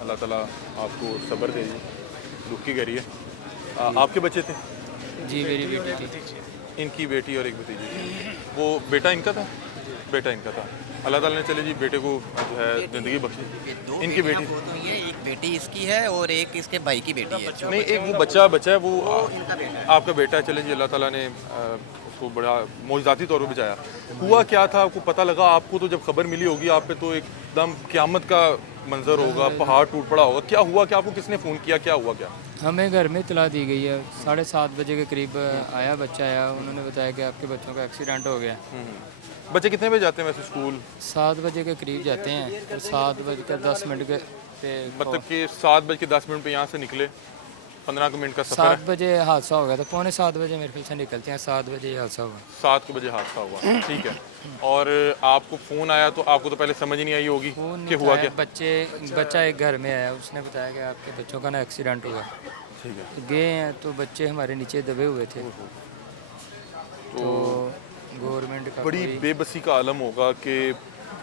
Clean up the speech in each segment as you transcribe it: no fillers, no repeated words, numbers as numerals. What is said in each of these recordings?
अल्लाह ताला आपको सब्र दे, दुख की घड़ी है। आपके बच्चे थे? जी मेरी बेटी थी। इनकी बेटी और एक भतीजी। वो बेटा इनका था? बेटा इनका था। अल्लाह ताला ने चले जी बेटे को जो है ज़िंदगी बख्शी। दो इनकी बेटियां बेटी फोत हुई है, एक बेटी इसकी है और एक इसके भाई की बेटी है। नहीं, एक वो बच्चा है वो इनका बेटा है। आपका बेटा है। चलें जी, अल्लाह ताला ने उसको बड़ा मौजज़ाती तौर पर बचाया। हुआ क्या था आपको पता लगा? आपको तो जब खबर मिली होगी आप पे तो एकदम क़यामत का मंजर होगा, पहाड़ टूट पड़ा होगा। क्या हुआ? क्या आपको किसने फ़ोन किया? क्या हुआ क्या? हमें घर में इतला दी गई है, 7:30 बजे के करीब आया बच्चा आया, उन्होंने बताया कि आपके बच्चों का एक्सीडेंट हो गया। बच्चे कितने बजे जाते हैं वैसे स्कूल? 7 बजे के करीब जाते हैं और 7:10 के पे मतलब कि 7:10 पे यहाँ से निकले, 15 मिनट का सफ़र 7 है। बजे हादसा हो गया था, 6:45 बजे मेरे ख्याल से निकलते हैं, 7 बजे हादसा हुआ। 7 बजे हादसा हुआ, ठीक है। और आपको फ़ोन आया तो आपको तो पहले समझ नहीं आई होगी फोन कि नहीं हुआ था, क्या? बच्चा एक घर में आया, उसने बताया कि आपके बच्चों का ना एक्सीडेंट हुआ। ठीक है। तो गए हैं तो बच्चे हमारे नीचे दबे हुए थे। तो तो गवर्नमेंट का बड़ी कोई बेबसी का आलम होगा कि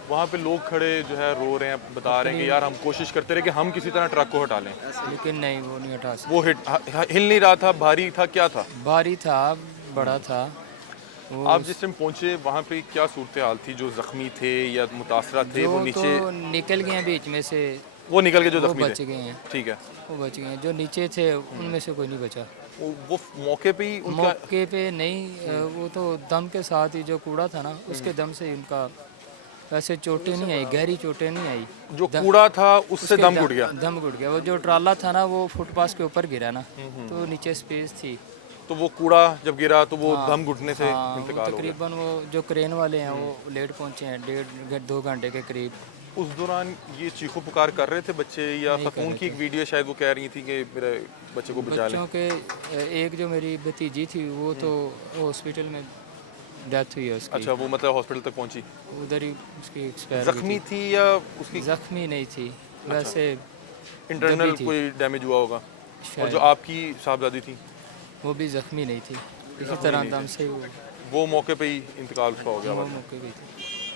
वहाँ पे लोग खड़े जो है रो रहे हैं, बता रहे हैं कि यार हम कोशिश करते रहे कि हम किसी तरह ट्रक को हटा लें। लेकिन नहीं, वो नहीं हटा सकते। वो हिल नहीं रहा था, भारी था, क्या था? भारी था, बड़ा था वो। आप जिस टाइम पहुँचे वहाँ पे क्या सूरत हाल थी? जो ज़ख्मी थे या मुतासरा थे जो वो तो नीचे? निकल गए हैं बीच में से, वो निकल के जो वो ज़ख्मी थे? बच गए हैं। ठीक है। वो बच गए हैं, जो नीचे थे उनमें से कोई नहीं बचा। वो मौके पे ही उनका मौके पे नहीं, वो तो दम के साथ ही जो कूड़ा था ना, उसके दम से ही उनका, वैसे चोटें नहीं आई, गहरी चोटें नहीं आई। जो द- कूड़ा था उससे उसके दम घुट गया। दम घुट गया। वो जो ट्राला था ना, वो फुटपाथ के ऊपर गिरा ना, तो नीचे स्पेस थी। तो वो कूड़ा जब गिरा तो वो हाँ, दम घुटने से हाँ, वो इंतकाल हो गया। तकरीबन वो जो क्रेन वाले हैं वो लेट पहुंचे हैं, 1.5-2 घंटे के करीब। उस दौरान ये चीखो पुकार कर रहे थे बच्चे या नहीं कर खतून रहे की एक थे। वीडियो शायद वो कह रही थी कि मेरे बच्चे को बचा लें? बच्चों के एक जो मेरी भतीजी थी वो तो हॉस्पिटल में डेथ हुई है उसकी। अच्छा, वो मतलब हॉस्पिटल तक पहुंची? उधर ही उसकी एक्सपायर हो जख्मी गई थी या उसकी थी। जख्मी नहीं थी, वैसे इंटरनल दबी थी कोई डैमेज हुआ होगा? और शायद। जो आपकी साहबजादी थी वो भी जख्मी नहीं थी, इसी तरह नहीं दम से वो मौके पे ही इंतकाल उसका हो गया वो वरना? मौके पे थी।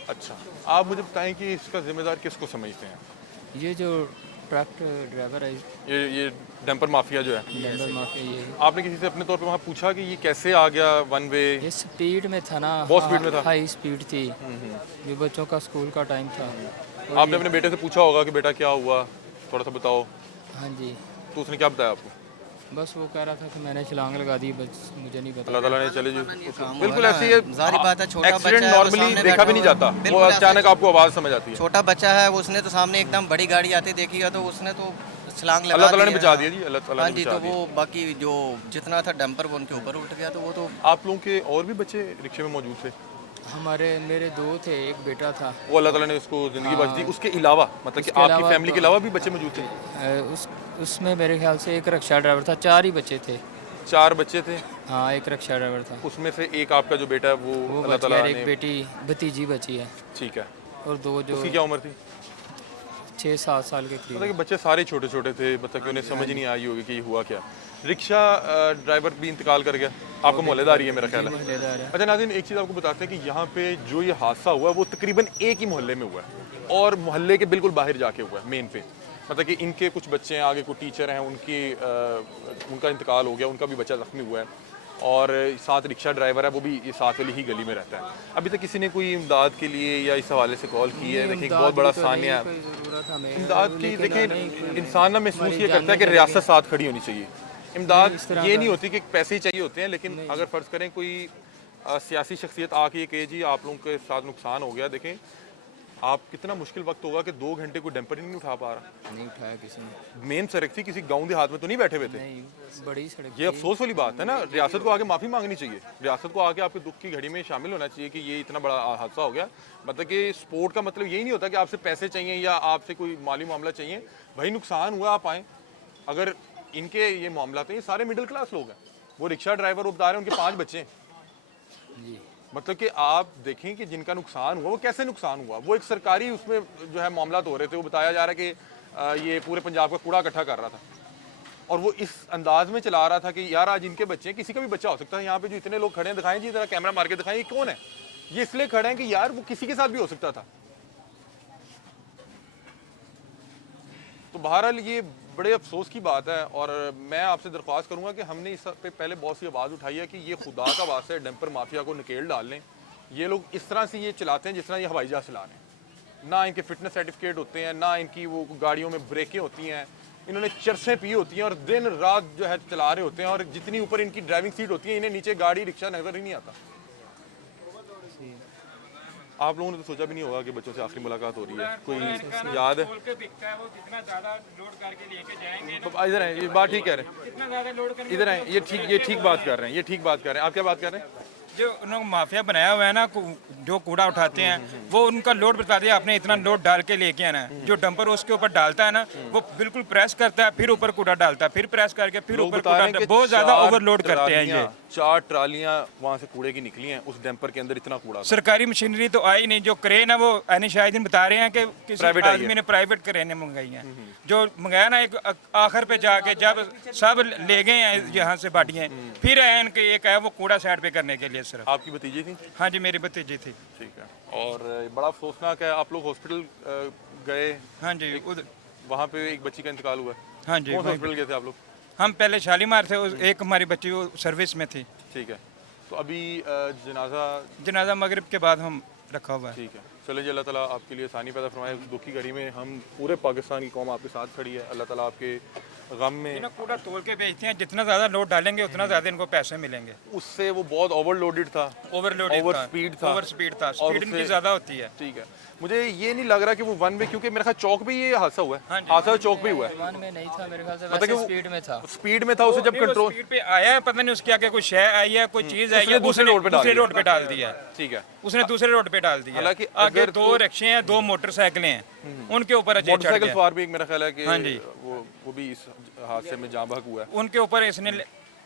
अच्छा, आप मुझे बताएं कि इसका जिम्मेदार किसको समझते हैं? ये जो ट्रक ड्राइवर है, ये डंपर माफिया जो है, नंबर माफिया, ये आपने किसी से अपने तौर पे वहाँ पूछा कि ये कैसे आ गया वन वे? ये स्पीड में था ना, बहुत स्पीड में था। हाई स्पीड थी। ये बच्चों का स्कूल का टाइम था। और आपने ये- अपने बेटे से पूछा होगा कि बेटा क्या हुआ, थोड़ा सा बताओ। हाँ जी, तो उसने क्या बताया आपको? बस वो कह रहा था कि मैंने छलांग लगा दी, बस मुझे नहीं पता। अल्लाह ताला ने चले जी काम बिल्कुल हुआ ऐसे ना, ही जाहिर बात है, छोटा एक्सीडेंट बच्चा है, वो नॉर्मली सामने देखा भी बैठा नहीं हुआ जाता, है। वो बिल्कुल ऐसा अचानक आपको आवाज़ समझ आती है। छोटा बच्चा है, उसने तो सामने एकदम बड़ी गाड़ी आती देखी है तो उसने तो छलांग लगा अल्लाह ताला दी ने है। बचा दिया जी, अल्लाह ताला हाँ ने जी, बचा तो दिया। वो बाकी जो जितना था डंपर वो उनके ऊपर उठ गया, तो वो तो आप लोगों के और भी बच्चे रिक्शे में मौजूद थे? मेरे दो थे, एक बेटा था। वो अल्लाह ताला ने उसको ज़िंदगी बख्श दी। उसके अलावा मतलब कि उसके आपकी अलावा फैमिली के अलावा भी बच्चे मौजूद थे? उसमें मेरे ख्याल से एक रिक्शा ड्राइवर था, 4 ही बच्चे थे। 4 बच्चे थे, हाँ, एक रिक्शा ड्राइवर था, उसमें से एक आपका जो बेटा है वो वो अल्लाह बच गया, ताला और एक ने बेटी भतीजी बची है, ठीक है। और दो जो उसकी क्या उम्र थी? 6-7 साल के मतलब करीब। कि बच्चे सारे छोटे छोटे थे, मतलब कि उन्हें समझ ही नहीं आई होगी कि ये हुआ क्या। रिक्शा ड्राइवर भी इंतकाल कर गया, आपको मोहल्लेदारी है मेरा ख्याल है। मोहल्लेदार है। अच्छा नाज़रीन, एक चीज़ आपको बताते हैं कि यहाँ पे जो ये हादसा हुआ है वो तकरीबन एक ही मोहल्ले में हुआ है और मोहल्ले के बिल्कुल बाहर जाके हुआ है, मेन पे। मतलब कि इनके कुछ बच्चे हैं, आगे कुछ टीचर हैं, उनका इंतकाल हो गया, उनका भी बच्चा ज़ख्मी हुआ है और साथ रिक्शा ड्राइवर है, वो भी ये साथ वाली ही गली में रहता है। अभी तक किसी ने कोई इमदाद के लिए या इस हवाले से कॉल की है? देखिए एक बहुत बड़ा सानिया है इमदाद की। देखिए इंसान ना महसूस ये करता है कि रियासत साथ खड़ी होनी चाहिए। इमदाद ये नहीं होती कि पैसे ही चाहिए होते हैं, लेकिन अगर फ़र्ज़ करें कोई सियासी शख्सियत आके ये कहे जी आप लोगों के साथ नुकसान हो गया, देखें आप कितना मुश्किल वक्त होगा कि 2 घंटे कोई डंपर ही नहीं उठा पा रहा। नहीं उठाया किसी ने, मेन सड़क थी, किसी गाँव देहात में तो नहीं बैठे हुए थे। नहीं, बड़ी सड़क ये थी। अफसोस वाली बात है ना, रियासत को आगे माफ़ी मांगनी चाहिए, रियासत को आगे आपके दुख की घड़ी में शामिल होना चाहिए कि ये इतना बड़ा हादसा हो गया। मतलब कि स्पोर्ट का मतलब यही नहीं होता कि आपसे पैसे चाहिए या आपसे कोई माली मामला चाहिए। भाई नुकसान हुआ, आप आएँ। अगर इनके ये मामला तो ये सारे मिडिल क्लास लोग हैं। वो रिक्शा ड्राइवर वो बता रहे हैं उनके 5 बच्चे हैं। जी, मतलब कि आप देखें कि जिनका नुकसान हुआ वो कैसे नुकसान हुआ। वो एक सरकारी उसमें जो है मामला हो रहे थे, वो बताया जा रहा है कि ये पूरे पंजाब का कूड़ा इकट्ठा कर रहा था और वो इस अंदाज में चला रहा था कि यार आज इनके बच्चे हैं, किसी का भी बच्चा हो सकता है। यहाँ पे जो इतने लोग खड़े हैं, दिखाएं जी, जरा कैमरा मार के दिखाएं ये कौन है। ये इसलिए खड़े हैं कि यार वो किसी के साथ भी हो सकता था। तो बहरहाल ये बड़े अफसोस की बात है, और मैं आपसे दरख्वास्त करूंगा कि हमने इस पे पहले बहुत सी आवाज़ उठाई है कि ये खुदा का वास्ता है, डंपर माफिया को नकेल डाल लें। ये लोग इस तरह से ये चलाते हैं जिस तरह ये हवाई जहाज चला रहे हैं। ना इनके फिटनेस सर्टिफिकेट होते हैं, ना इनकी वो गाड़ियों में ब्रेकें होती हैं, इन्होंने चरसें पी होती हैं और दिन रात जो है चला रहे होते हैं, और जितनी ऊपर इनकी ड्राइविंग सीट होती है इन्हें नीचे गाड़ी रिक्शा नजर ही नहीं आता। आप लोगों ने तो सोचा भी नहीं होगा कि बच्चों से आखिरी मुलाकात हो रही है, कोई याद है? तो इधर है, ये बात ठीक कह रहे हैं, इधर है, ये ठीक बात कर रहे हैं, ये ठीक बात कर रहे हैं। आप क्या बात कर रहे हैं? जो उन्होंने माफिया बनाया हुआ है ना, जो कूड़ा उठाते हैं वो उनका लोड बताते हैं, आपने इतना लोड डाल के लेके आना है। जो डंपर उसके ऊपर डालता है ना, वो बिल्कुल प्रेस करता है, फिर ऊपर कूड़ा डालता है, फिर प्रेस करके फिर लोग ऊपर बता कूड़ा रहे हैं डालता है। कि बहुत ज्यादा 4 ओवरलोड करते हैं ये। 4 ट्रालियां वहां से कूड़े की निकली हैं, उस डंपर के अंदर इतना कूड़ा था। सरकारी मशीनरी तो आई नहीं। जो क्रेन है वो एनी शाहिदीन बता रहे हैं कि किसी Private आई है। आदमी ने प्राइवेट क्रेनें मंगाई हैं। जो मंगाया ना, एक आखिर पे जाके जब सब ले गए हैं यहाँ से बाटियाँ, फिर आए इनके एक है वो कूड़ा साइड पे करने के लिए सिर्फ। आपकी भतीजी थी? हाँ जी, मेरी भतीजी थी। ठीक है। और बड़ा अफसोसनाक है, आप लोग हॉस्पिटल गए, हाँ जी, उधर वहाँ पे एक बच्ची का इंतकाल हुआ है। हाँ जी, कौन सा वहीं पे। हॉस्पिटल गए थे आप लोग? हम पहले शालीमार थे, एक हमारी बच्ची वो सर्विस में थी। ठीक है। तो अभी जनाजा? जनाजा मगरिब के बाद हम रखा हुआ है। ठीक है, चले जी, अल्लाह ताला आपके लिए आसानी पैदा फरमाए। उस दुख की घड़ी में हम पूरे पाकिस्तान की कौम आपके साथ खड़ी है। अल्लाह ताला आपके गम में, इन्हें कूड़ा तोल के बेचते हैं, जितना ज़्यादा लोड डालेंगे उतना ज़्यादा इनको पैसे मिलेंगे। उससे वो बहुत ओवरलोडेड था, ओवर स्पीड था, ओवर स्पीड था, और स्पीड इनकी उससे- ज़्यादा होती है। ठीक है। मुझे ये नहीं लग रहा कि वो वन वे, क्योंकि मेरे ख्याल चौक पे ये हादसा हुआ हाँ है। जी। हादसा चौक पे ही हुआ है, वन में नहीं था मेरे ख्याल से, मतलब वैसे कि वो- स्पीड में था। स्पीड में था। उसे जब कंट्रोल, स्पीड पे आया है, पता नहीं उसके आगे कोई शय आई है, कोई चीज़ आई उसने है, दूसरे रोड पे डाल दूसरे दिया। रोड पे डाल दिया है। ठीक है। उसने दूसरे रोड पे डाल दिया। हालांकि आगे अगर 2 तो- रिक्शे हैं, 2 मोटरसाइकिलें हैं, उनके ऊपर अजय चढ़ मोटरसाइकिल गया। सवार भी एक मेरा ख्याल है कि हाँ जी। वो भी इस हादसे में जाँ बहक हुआ है। उनके ऊपर इसने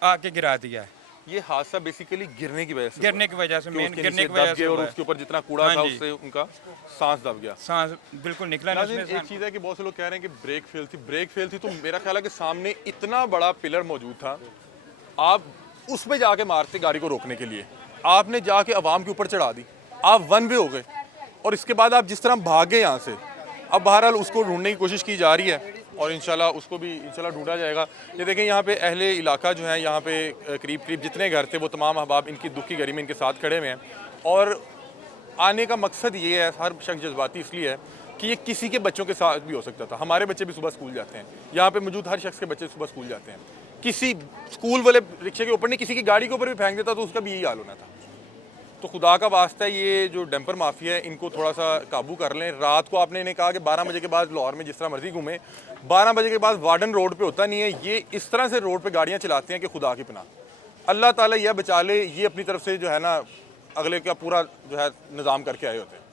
आके गिरा दिया है। ये हादसा बेसिकली गिरने की वजह से गिरने की वजह से, हुआ, कि मेन उसके गिरने नीचे की वजह दब से गए और हुआ है। उसके ऊपर जितना कूड़ा हाँ था जी। उससे उनका सांस दब गया। सांस बिल्कुल निकला नहीं नाज़रीन, उसमें एक चीज़ है कि बहुत से लोग कह रहे हैं कि ब्रेक फेल थी, तो मेरा ख्याल है कि सामने इतना बड़ा पिलर मौजूद था, आप उस पे जाके मारते गाड़ी को रोकने के लिए, आपने जाके अवाम के ऊपर चढ़ा दी, आप वन वे हो गए, और इसके बाद आप जिस तरह भाग गए यहाँ से। अब बहरहाल उसको ढूंढने की कोशिश की जा रही है, और इंशाल्लाह उसको भी इंशाल्लाह ढूंढा जाएगा। ये देखें, यहाँ पे अहले इलाका जो है, यहाँ पे करीब जितने घर थे वो तमाम अहबाब इनकी दुख की घड़ी में इनके साथ खड़े हुए हैं। और आने का मकसद ये है, हर शख्स जज्बाती इसलिए है कि ये किसी के बच्चों के साथ भी हो सकता था। हमारे बच्चे भी सुबह स्कूल जाते हैं, यहाँ पे मौजूद हर शख्स के बच्चे सुबह स्कूल जाते हैं। किसी स्कूल वाले रिक्शे के ऊपर नहीं, किसी की गाड़ी के ऊपर भी फेंक देता तो उसका भी यही हाल होना था। तो खुदा का वास्ता है, ये जो डंपर माफिया है इनको थोड़ा सा काबू कर लें। रात को आपने इन्हें कहा कि 12 बजे के बाद लाहौर में जिस तरह मर्जी घूमें, 12 बजे के बाद वार्डन रोड पे होता नहीं है। ये इस तरह से रोड पे गाड़ियाँ चलाते हैं कि खुदा की पनाह। अल्लाह ताला यह बचा ले, ये अपनी तरफ से जो है ना अगले का पूरा जो है निज़ाम करके आए होते हैं।